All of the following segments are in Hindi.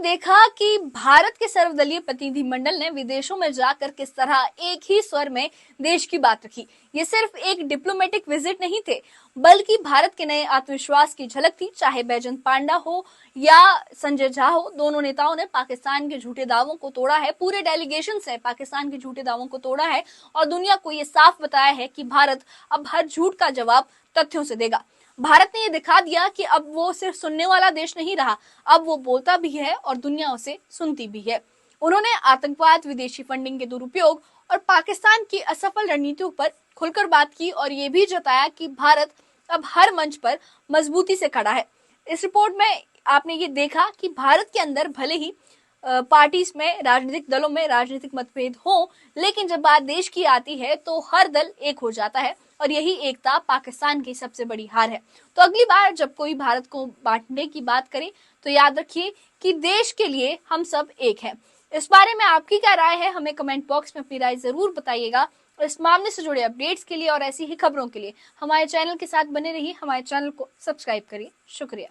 देखा कि भारत के सर्वदलीय प्रतिनिधिमंडल ने विदेशों में जाकर किस तरह एक ही स्वर में देश की बात रखी। ये सिर्फ एक डिप्लोमेटिक विजिट नहीं थे, बल्कि भारत के नए आत्मविश्वास की झलक थी। चाहे बैजंत पांडा हो या संजय झा हो, दोनों नेताओं ने पाकिस्तान के झूठे दावों को तोड़ा है। पूरे डेलीगेशन से पाकिस्तान के झूठे दावों को तोड़ा है और दुनिया को ये साफ बताया है कि भारत अब हर झूठ का जवाब तथ्यों से देगा। भारत ने ये दिखा दिया कि अब वो सिर्फ सुनने वाला देश नहीं रहा, अब वो बोलता भी है और दुनिया उसे सुनती भी है। उन्होंने आतंकवाद, विदेशी फंडिंग के दुरुपयोग और पाकिस्तान की असफल रणनीतियों पर खुलकर बात की और ये भी जताया कि भारत अब हर मंच पर मजबूती से खड़ा है। इस रिपोर्ट में आपने ये देखा कि भारत के अंदर भले ही पार्टीज में, राजनीतिक दलों में राजनीतिक मतभेद हो, लेकिन जब बात देश की आती है तो हर दल एक हो जाता है और यही एकता पाकिस्तान की सबसे बड़ी हार है। तो अगली बार जब कोई भारत को बांटने की बात करे तो याद रखिए कि देश के लिए हम सब एक हैं। इस बारे में आपकी क्या राय है, हमें कमेंट बॉक्स में अपनी राय जरूर बताइएगा। और इस मामले से जुड़े अपडेट्स के लिए और ऐसी ही खबरों के लिए हमारे चैनल के साथ बने रहिए। हमारे चैनल को सब्सक्राइब करिए। शुक्रिया।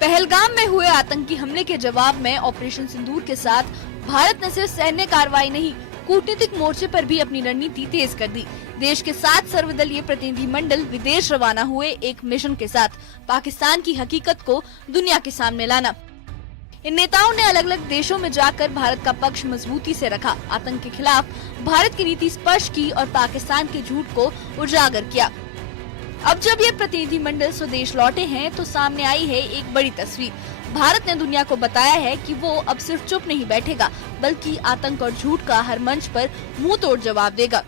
पहलगाम में हुए आतंकी हमले के जवाब में ऑपरेशन सिंदूर के साथ भारत ने सिर्फ सैन्य कार्रवाई नहीं, कूटनीतिक मोर्चे पर भी अपनी रणनीति तेज कर दी। देश के 7 सर्वदलीय प्रतिनिधिमंडल विदेश रवाना हुए एक मिशन के साथ पाकिस्तान की हकीकत को दुनिया के सामने लाना। इन नेताओं ने अलग अलग देशों में जाकर भारत का पक्ष मजबूती से रखा, आतंक के खिलाफ भारत की नीति स्पष्ट की और पाकिस्तान के झूठ को उजागर किया। अब जब ये प्रतिनिधिमंडल स्वदेश लौटे हैं तो सामने आई है एक बड़ी तस्वीर। भारत ने दुनिया को बताया है कि वो अब सिर्फ चुप नहीं बैठेगा, बल्कि आतंक और झूठ का हर मंच पर मुंह तोड़ जवाब देगा।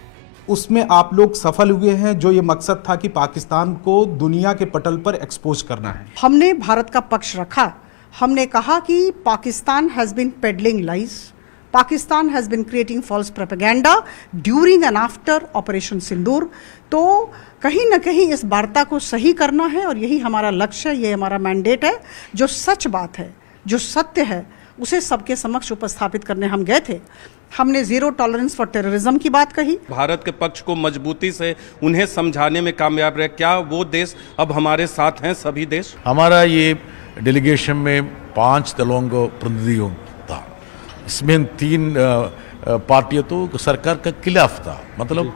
उसमें आप लोग सफल हुए हैं, जो ये मकसद था कि पाकिस्तान को दुनिया के पटल पर एक्सपोज करना है। हमने भारत का पक्ष रखा। हमने कहा कि Pakistan has been peddling lies, Pakistan has been creating false propaganda during and after operation Sindoor. तो कहीं न कहीं इस वार्ता को सही करना है और यही हमारा लक्ष्य है, ये हमारा मैंडेट है। जो सच बात है, जो सत्य है, उसे सबके समक्ष उपस्थापित करने हम गए थे। हमने जीरो टॉलरेंस फॉर टेररिज्म की बात कही। भारत के पक्ष को मजबूती से उन्हें समझाने में कामयाब रहे। क्या वो देश अब हमारे साथ हैं? सभी देश। हमारा ये डेलीगेशन में 5 दलों को प्रतिनिधियों था। इसमें 3 पार्टियां तो सरकार का खिलाफ था, मतलब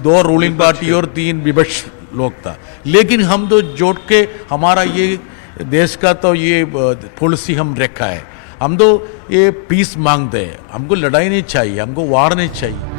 2 रूलिंग पार्टी और 3 विपक्ष लोग था। लेकिन हम तो जोड़ के हमारा ये देश का तो ये पॉलिसी हम रखा है। हम तो ये पीस मांगते हैं, हमको लड़ाई नहीं चाहिए, हमको वार नहीं चाहिए।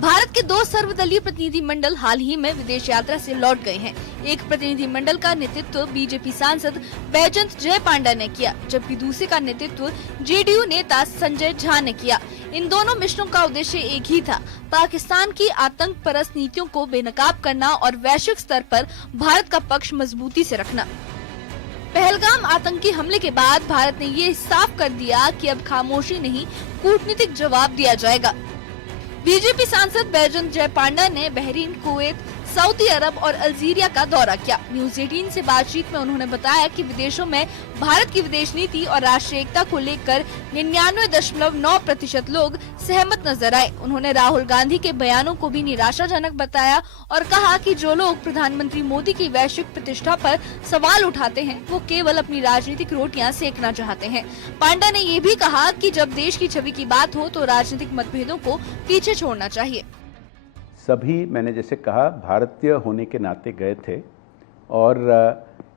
भारत के 2 सर्वदलीय प्रतिनिधिमंडल हाल ही में विदेश यात्रा से लौट गए हैं। एक प्रतिनिधिमंडल का नेतृत्व बीजेपी सांसद बैजंत जय पांडा ने किया, जबकि दूसरे का नेतृत्व जेडीयू नेता संजय झा ने किया। इन दोनों मिशनों का उद्देश्य एक ही था, पाकिस्तान की आतंक परस्त नीतियों को बेनकाब करना और वैश्विक स्तर पर भारत का पक्ष मजबूती से रखना। पहलगाम आतंकी हमले के बाद भारत ने ये साफ कर दिया कि अब खामोशी नहीं, कूटनीतिक जवाब दिया जाएगा। बीजेपी सांसद बैजंत जय पांडा ने बहरीन, कुवैत, सऊदी अरब और अल्जीरिया का दौरा किया। न्यूज 18 से बातचीत में उन्होंने बताया कि विदेशों में भारत की विदेश नीति और राष्ट्रीय एकता को लेकर 99.9% लोग सहमत नजर आए। उन्होंने राहुल गांधी के बयानों को भी निराशाजनक बताया और कहा कि जो लोग प्रधानमंत्री मोदी की वैश्विक प्रतिष्ठा पर सवाल उठाते हैं, वो केवल अपनी राजनीतिक रोटियां सेकना चाहते हैं। पांडा ने ये भी कहा कि जब देश की छवि की बात हो तो राजनीतिक मतभेदों को पीछे छोड़ना चाहिए। सभी, मैंने जैसे कहा, भारतीय होने के नाते गए थे और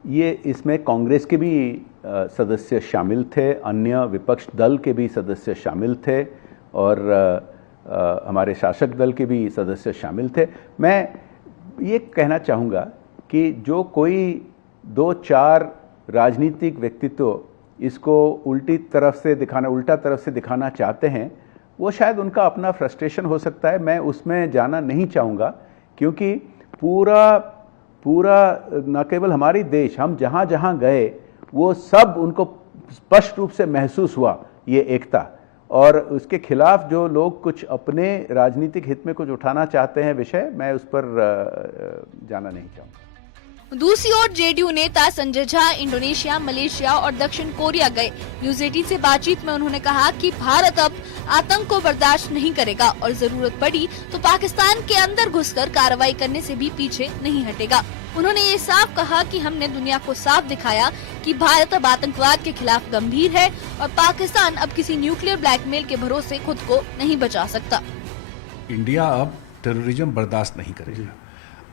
ये इसमें कांग्रेस के भी सदस्य शामिल थे, अन्य विपक्ष दल के भी सदस्य शामिल थे और हमारे शासक दल के भी सदस्य शामिल थे। मैं ये कहना चाहूँगा कि जो कोई 2-4 राजनीतिक व्यक्तित्व इसको उल्टा तरफ से दिखाना चाहते हैं, वो शायद उनका अपना फ्रस्ट्रेशन हो सकता है। मैं उसमें जाना नहीं चाहूँगा, क्योंकि पूरा न केवल हमारी देश, हम जहाँ जहाँ गए वो सब उनको स्पष्ट रूप से महसूस हुआ ये एकता। और उसके खिलाफ जो लोग कुछ अपने राजनीतिक हित में कुछ उठाना चाहते हैं विषय, मैं उस पर जाना नहीं चाहूँगा। दूसरी ओर जेडीयू नेता संजय झा इंडोनेशिया, मलेशिया और दक्षिण कोरिया गए। न्यूज 18 से बातचीत में उन्होंने कहा कि भारत अब आतंक को बर्दाश्त नहीं करेगा और जरूरत पड़ी तो पाकिस्तान के अंदर घुसकर कार्रवाई करने से भी पीछे नहीं हटेगा। उन्होंने ये साफ कहा कि हमने दुनिया को साफ दिखाया कि भारत अब आतंकवाद के खिलाफ गंभीर है और पाकिस्तान अब किसी न्यूक्लियर ब्लैकमेल के भरोसे खुद को नहीं बचा सकता। इंडिया अब टेररिज्म बर्दाश्त नहीं करेगा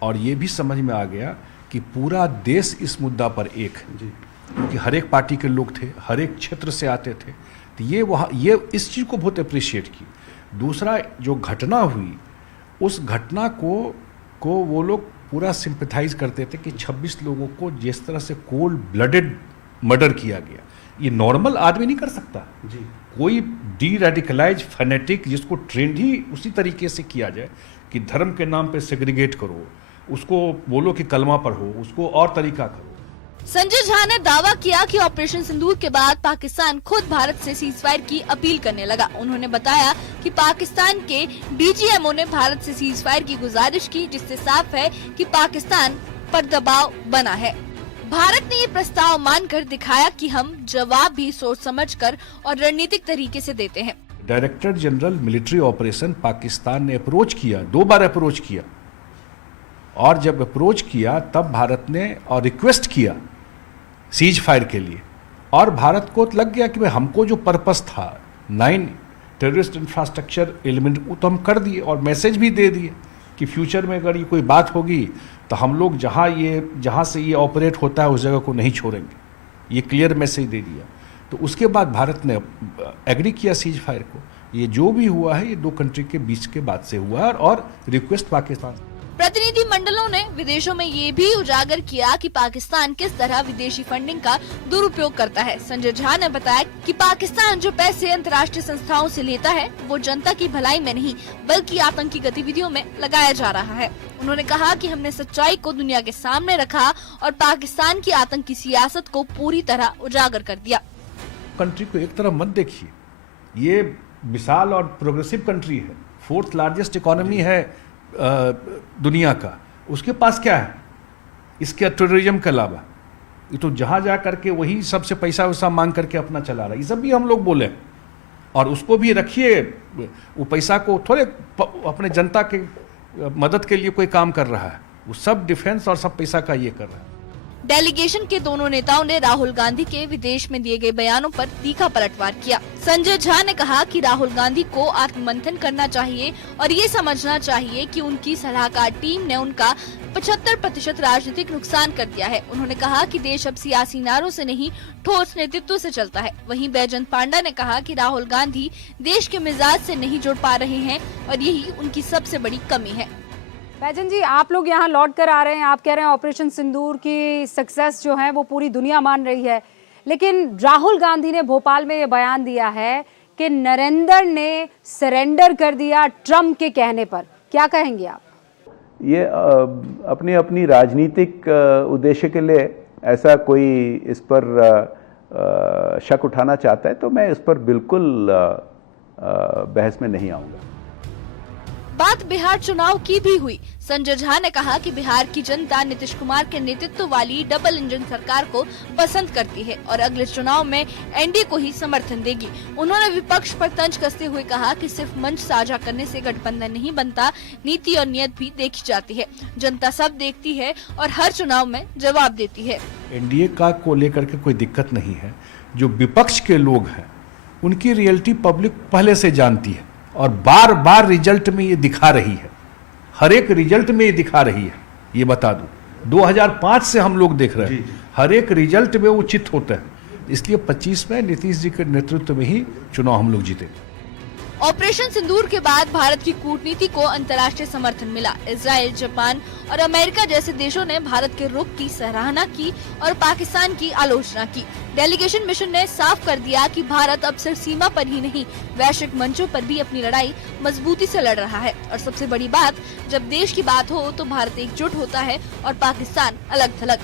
और ये भी समझ में आ गया कि पूरा देश इस मुद्दा पर एक है, क्योंकि हर एक पार्टी के लोग थे, हर एक क्षेत्र से आते थे, तो ये इस चीज़ को बहुत अप्रिशिएट की। दूसरा, जो घटना हुई उस घटना को वो लोग पूरा सिंपैथाइज करते थे कि 26 लोगों को जिस तरह से कोल्ड ब्लडेड मर्डर किया गया, ये नॉर्मल आदमी नहीं कर सकता जी। कोई डी रेडिकलाइज फैनेटिक जिसको ट्रेंड ही उसी तरीके से किया जाए कि धर्म के नाम पे सेग्रीगेट करो, उसको बोलो कि कलमा पढ़ो, उसको और तरीका करो। संजय झा ने दावा किया कि ऑपरेशन सिंदूर के बाद पाकिस्तान खुद भारत से सीजफायर की अपील करने लगा। उन्होंने बताया कि पाकिस्तान के डीजीएमओ ने भारत से सीजफायर की गुजारिश की, जिससे साफ है कि पाकिस्तान पर दबाव बना है। भारत ने ये प्रस्ताव मानकर दिखाया कि हम जवाब भी सोच समझकर और रणनीतिक तरीके से देते हैं। Director general military operation Pakistan ने अप्रोच किया, 2 बार अप्रोच किया, और जब अप्रोच किया तब भारत ने और रिक्वेस्ट किया सीज फायर के लिए, और भारत को लग गया कि भाई हमको जो पर्पस था 9 टेररिस्ट इंफ्रास्ट्रक्चर एलिमेंट, वो तो हम कर दिए और मैसेज भी दे दिए कि फ्यूचर में अगर ये कोई बात होगी तो हम लोग जहाँ से ये ऑपरेट होता है उस जगह को नहीं छोड़ेंगे, ये क्लियर मैसेज दे दिया। तो उसके बाद भारत ने एग्री किया सीज फायर को। ये जो भी हुआ है ये 2 कंट्री के बीच के बात से हुआ है और रिक्वेस्ट पाकिस्तान। प्रतिनिधि मंडलों ने विदेशों में ये भी उजागर किया कि पाकिस्तान किस तरह विदेशी फंडिंग का दुरुपयोग करता है। संजय झा ने बताया कि पाकिस्तान जो पैसे अंतर्राष्ट्रीय संस्थाओं से लेता है वो जनता की भलाई में नहीं बल्कि आतंकी गतिविधियों में लगाया जा रहा है। उन्होंने कहा कि हमने सच्चाई को दुनिया के सामने रखा और पाकिस्तान की आतंकी सियासत को पूरी तरह उजागर कर दिया। कंट्री को एक तरफ मत देखिए, ये विशाल और प्रोग्रेसिव कंट्री है, 4th लार्जेस्ट इकोनॉमी है दुनिया का। उसके पास क्या है इसके टेररिज्म के अलावा? ये तो जहाँ जा करके वही सबसे पैसा वैसा मांग करके अपना चला रहा है। ये सब भी हम लोग बोले और उसको भी रखिए, वो पैसा को थोड़े अपने जनता के मदद के लिए कोई काम कर रहा है, वो सब डिफेंस और सब पैसा का ये कर रहा है। डेलीगेशन के दोनों नेताओं ने राहुल गांधी के विदेश में दिए गए बयानों पर तीखा पलटवार किया। संजय झा ने कहा कि राहुल गांधी को आत्ममंथन करना चाहिए और ये समझना चाहिए कि उनकी सलाहकार टीम ने उनका 75% राजनीतिक नुकसान कर दिया है। उन्होंने कहा कि देश अब सियासी नारों से नहीं ठोस नेतृत्व से चलता है। वहीं बैजंत पांडा ने कहा कि राहुल गांधी देश के मिजाज से नहीं जुड़ पा रहे हैं और यही उनकी सबसे बड़ी कमी है। बैजन जी, आप लोग यहाँ लौट कर आ रहे हैं, आप कह रहे हैं ऑपरेशन सिंदूर की सक्सेस जो है वो पूरी दुनिया मान रही है, लेकिन राहुल गांधी ने भोपाल में ये बयान दिया है कि नरेंद्र ने सरेंडर कर दिया ट्रम्प के कहने पर। क्या कहेंगे आप? ये अपनी अपनी राजनीतिक उद्देश्य के लिए ऐसा कोई इस पर शक उठाना चाहता है तो मैं इस पर बिल्कुल बहस में नहीं आऊँगा। बात बिहार चुनाव की भी हुई। संजय झा ने कहा कि बिहार की जनता नीतीश कुमार के नेतृत्व वाली डबल इंजन सरकार को पसंद करती है और अगले चुनाव में एनडीए को ही समर्थन देगी। उन्होंने विपक्ष पर तंज कसते हुए कहा कि सिर्फ मंच साझा करने से गठबंधन नहीं बनता, नीति और नियत भी देखी जाती है। जनता सब देखती है और हर चुनाव में जवाब देती है। एनडीए का को लेकर के कोई दिक्कत नहीं है। जो विपक्ष के लोग हैं उनकी रियलिटी पब्लिक पहले से जानती है और बार बार रिजल्ट में ये दिखा रही है, हर एक रिजल्ट में ये दिखा रही है। ये बता दूं 2005 से हम लोग देख रहे हैं, हर एक रिजल्ट में वो चित होता है। इसलिए 25 में नीतीश जी के नेतृत्व में ही चुनाव हम लोग जीते। ऑपरेशन सिंदूर के बाद भारत की कूटनीति को अंतर्राष्ट्रीय समर्थन मिला। इजराइल, जापान और अमेरिका जैसे देशों ने भारत के रुख की सराहना की और पाकिस्तान की आलोचना की। डेलीगेशन मिशन ने साफ कर दिया कि भारत अब सिर्फ सीमा पर ही नहीं वैश्विक मंचों पर भी अपनी लड़ाई मजबूती से लड़ रहा है। और सबसे बड़ी बात, जब देश की बात हो तो भारत एकजुट होता है और पाकिस्तान अलग थलग।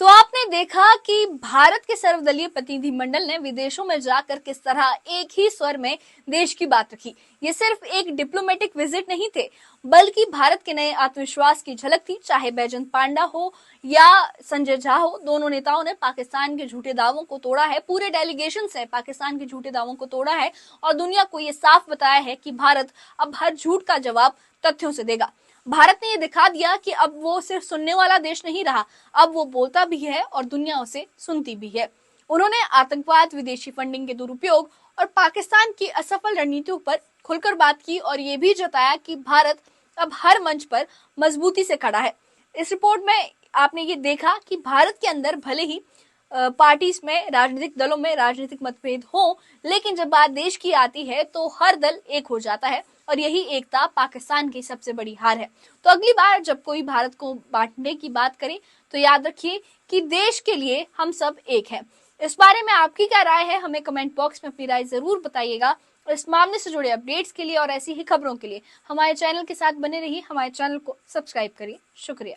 तो आपने देखा कि भारत के सर्वदलीय प्रतिनिधिमंडल ने विदेशों में जाकर किस तरह एक ही स्वर में देश की बात रखी। ये सिर्फ एक डिप्लोमेटिक विजिट नहीं थे, बल्कि भारत के नए आत्मविश्वास की झलक थी। चाहे बैजंत पांडा हो या संजय झा हो, दोनों नेताओं ने पाकिस्तान के झूठे दावों को तोड़ा है। पूरे डेलीगेशन से पाकिस्तान के झूठे दावों को तोड़ा है और दुनिया को ये साफ बताया है कि भारत अब हर झूठ का जवाब तथ्यों से देगा। भारत ने ये दिखा दिया कि अब वो सिर्फ सुनने वाला देश नहीं रहा, अब वो बोलता भी है और दुनिया उसे सुनती भी है। उन्होंने आतंकवाद, विदेशी फंडिंग के दुरुपयोग और पाकिस्तान की असफल रणनीतियों पर खुलकर बात की और ये भी जताया कि भारत अब हर मंच पर मजबूती से खड़ा है। इस रिपोर्ट में आपने ये देखा कि भारत के अंदर भले ही पार्टीज में, राजनीतिक दलों में राजनीतिक मतभेद हो, लेकिन जब बात देश की आती है तो हर दल एक हो जाता है और यही एकता पाकिस्तान की सबसे बड़ी हार है। तो अगली बार जब कोई भारत को बांटने की बात करे तो याद रखिए कि देश के लिए हम सब एक हैं। इस बारे में आपकी क्या राय है, हमें कमेंट बॉक्स में अपनी राय जरूर बताइएगा। इस मामले से जुड़े अपडेट्स के लिए और ऐसी ही खबरों के लिए हमारे चैनल के साथ बने रहिए। हमारे चैनल को सब्सक्राइब करिए। शुक्रिया।